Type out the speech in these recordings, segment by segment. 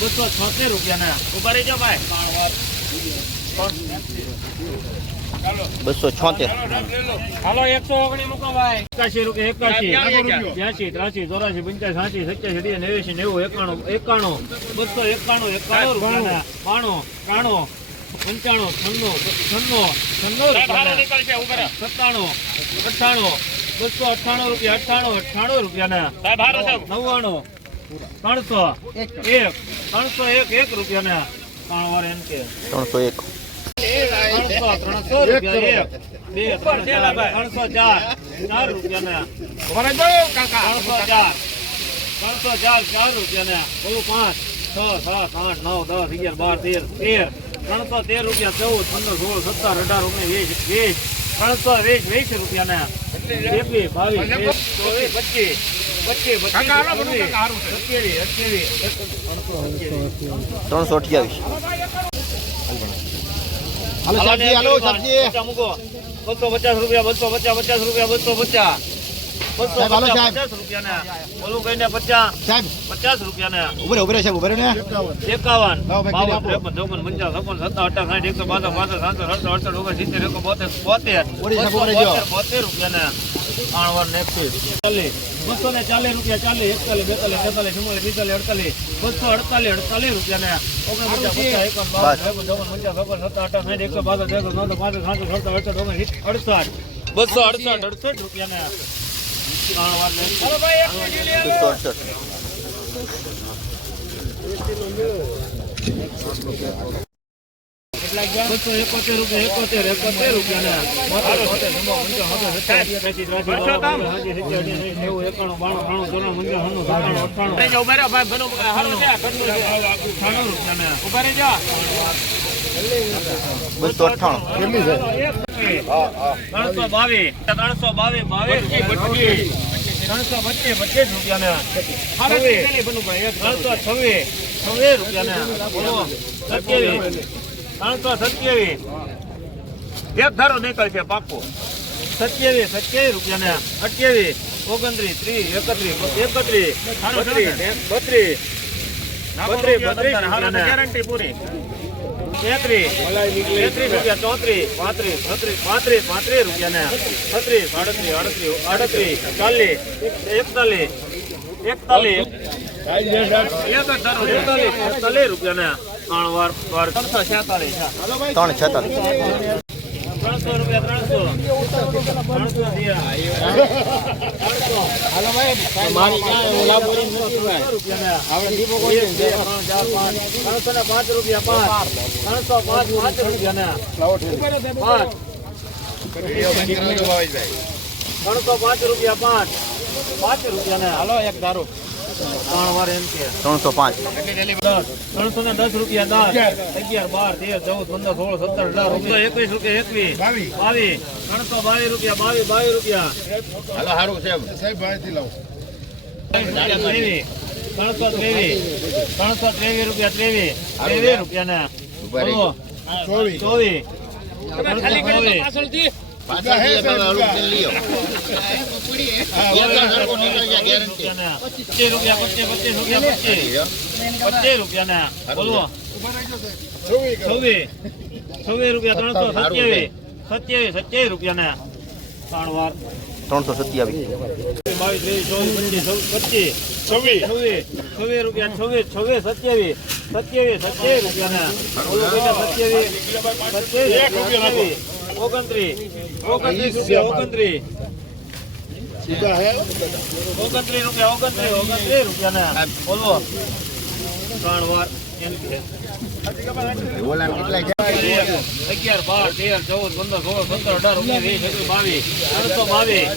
બસો છોતેર રૂપિયાના. ઊભા રહેજો ભાઈ. બસો છોતેર. હાલો એકસો ઓગણી મૂકો ભાઈ. એકાશી રૂપિયા એકાશી. બ્યાસી ત્રાસી ચોરાસી પંચ્યાસી સાસી સત્યાસી નેવ્યાસી નેવું એકાણું એકાણું. બસો એકાણું એકાણું રૂપિયાના. બાણું ત્રાણું પંચાણું છન્નું છન્નું છન્નું સત્તાણું અઠ્ઠાણું બસો અઠ્ઠાણું રૂપિયા અઠ્ઠાણું અઠ્ઠાણું રૂપિયાના. નવ્વાણું ત્રણસો એક ત્રણસો એક એક રૂપિયાના. ત્રણ વાર એમ કે. ત્રણસો એક. ત્રણસો રૂપિયા એક ત્રણસો ચાર ચાર રૂપિયાના. ત્રણસો ચાર ત્રણસો ચાર ચાર રૂપિયાના. બહુ પાંચ છ સાત આઠ નવ દસ અગિયાર બાર તેર તેર ત્રણસો તેર રૂપિયા ચૌદ પંદર સોળ સત્તર અઢાર ઓગણીસ વીસ વીસ ત્રણસો વીસ વીસ રૂપિયાના. એકવીસ બાવીસ ચોવીસ પચીસ ત્રણસો અઠ્યાવીસ. બસો પચાસ રૂપિયા બસો પચાસ પચાસ રૂપિયા બસો પચાસ. સાહેબ, હાલો સાહેબ. ઓલું કહીને પચાસ. સાહેબ. પચાસ રૂપિયાના. ઉભરે ઉભરે સાહેબ ઉભરે ને. એકાવન. લાવો, મેં કીધું બાવન આપો. ત્રેપન ચોપન પંચાવન છપ્પન સત્તાવન અઠાવન સાઠ એકસો બાસઠ બાસઠ સાસઠ અડસઠ અડસઠ ઓગણ સિત્તેર એકો બોતેર બોતેર. બસો બોતેર બોતેર રૂપિયાના. ત્રણ ને એકવીસ ચાલીસ. બસો ને ચાલીસ રૂપિયા ચાલીસ એકતાલીસ બેતાલીસ તેતાલીસ ચુમ્માલીસ પિસ્તાલીસ અડતાલીસ. બસો અડતાલીસ અડતાલીસ રૂપિયાના. ઓગણપચાસ પચાસ એકાવન બાવન ત્રેપન ચોપન પંચાવન છપ્પન સત્તાવન અઠાવન સાઠ એકસો બાસઠ ત્રેસઠ ચોસઠ પાંસઠ સડસઠ અડસઠ ઓગણ અડસઠ બસો અડસઠ અડસઠ રૂપિયાના. ને. બસો અડસઠ બસો એકોતેર રૂપિયા એક ધારો નીકળશે પાક્કો સત્યાવીસ સત્યાવીસ રૂપિયાના અઠ્યાવીસ ઓગણત્રીસ ત્રીસ એકત્રીસ એકત્રીસ બત્રીસ બત્રીસ બત્રીસ ગેરંટી પૂરી તેત્રીસ તેત્રીસ રૂપિયા ચોત્રીસ, પાંત્રીસ, છત્રીસ, પાંત્રીસ પાંત્રીસ રૂપિયાના, છત્રીસ સાડત્રીસ આડત્રીસ આડત્રીસ, ચાલીસ, એકતાલીસ એકતાલીસ એકતાલીસ એકતાલીસ રૂપિયાના ત્રણ વાર. ત્રણ છેતાલીસ. ત્રણસો રૂપિયા ત્રણસો. ત્રણસો હાલો ભાઈ મારી ક્યાં ઓલા બોરી રૂપિયાના આપણે દીપો કોઈ. ત્રણસો ને પાંચ રૂપિયા પાંચ. ત્રણસો પાંચ પાંચ રૂપિયાના પાંચ. ત્રણસો પાંચ રૂપિયા પાંચ. પાંચ રૂપિયાના હાલો એક દારૂ ત્રણસો પાંચ. ત્રણસો ને દસ રૂપિયા દસ અગિયાર બાર તેર ચૌદ પંદર સોળ સત્તર અઢાર રૂપિયા. એકવીસ રૂપિયા એકવીસ. બાવીસ. ત્રણસો બાવીસ રૂપિયા બાવીસ બાવીસ રૂપિયા. હાલો હારું સાહેબ. સાહેબ ભાઈથી લાવો. ત્રેવીસ. ત્રણસો ત્રેવીસ. ત્રણસો ત્રેવીસ રૂપિયા ત્રેવીસ. ત્રેવીસ રૂપિયા ને ચોવીસ. ચોવીસ. ત્રણસો રૂપિયા રૂપિયા રૂપિયા સત્યાવીસ. સત્યાવીસ સત્યાવીસ રૂપિયાના. ત્રણ વાર. ત્રણસો સત્યાવીસ. બાવીસ ત્રેવીસ ચોવીસ પચીસ છવ્વીસ છવ્વીસ. રૂપિયા છવ્વીસ છવ્વીસ સત્યાવીસ. સત્યાવીસ સત્યાવીસ રૂપિયાના. સત્યાવીસ. સત્યાવીસ સત્યાવીસ. ઓગણત્રીસ. ઓગણત્રીસ રૂપિયા ઓગણત્રીસ. ઓગણત્રીસ રૂપિયા ઓગણત્રીસ ઓગણત્રીસ રૂપિયાના. બોલો ત્રણ વાર એમ કે ઓલામાં કેટલા છે? અગિયાર બાર તેર ચૌદ પંદર સોળ સત્તર અઢાર ઓગણીસ વીસ એકવીસ બાવીસ ત્રણસો બાવીસ.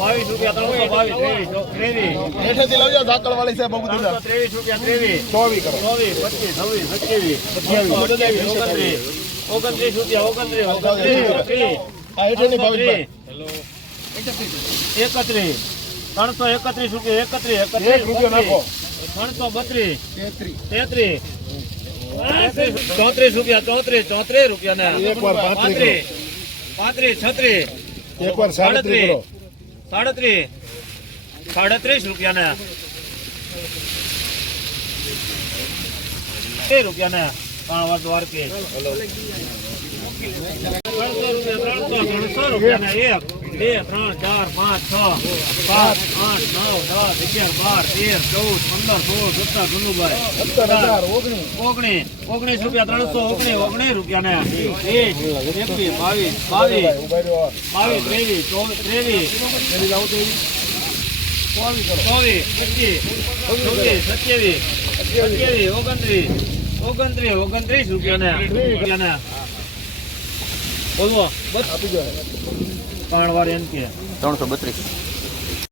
બાવીસ રૂપિયા ત્રણસો બાવીસ ત્રેવીસ ત્રેવીસ. ત્રેવીસ રૂપિયા ત્રેવીસ. ચોવીસ ચોવીસ પચીસ છવ્વીસ સત્યાવીસ અઠ્યાવીસ ઓગણત્રીસ. ઓગણત્રીસ રૂપિયા ઓગણત્રીસ. એકત્રીસ. ત્રણસો એકત્રીસ રૂપિયા એકત્રીસ એકત્રીસ રૂપિયા ત્રણસો બત્રીસ. તેત્રીસ. તેત્રીસ. ચોત્રીસ રૂપિયા ચોત્રીસ ચોત્રીસ રૂપિયા એક વાર પાંત્રીસ પાંત્રીસ. છત્રીસ. એક વાર સાડત્રીસ સાડત્રીસ. સાડત્રીસ. રૂપિયા ને. રૂપિયા ને. ત્રણ દ્વાર કે ત્રણસો ઓગણીસ ઓગણીસ રૂપિયા ત્રણસો ઓગણીસ ઓગણીસ રૂપિયા ને એક એકવીસ બાવીસ બાવીસ બાવીસ ત્રેવીસ ચોવીસ ત્રેવીસ ચોવીસ એકવીસ છવ્વીસ સત્યાવીસ સત્યાવીસ ઓગણત્રીસ ઓગણત્રીસ ઓગણત્રીસ રૂપિયા ને રૂપિયા ને બોલવો. બસ ત્રણ વાર એમ કે. ત્રણસો બત્રીસ.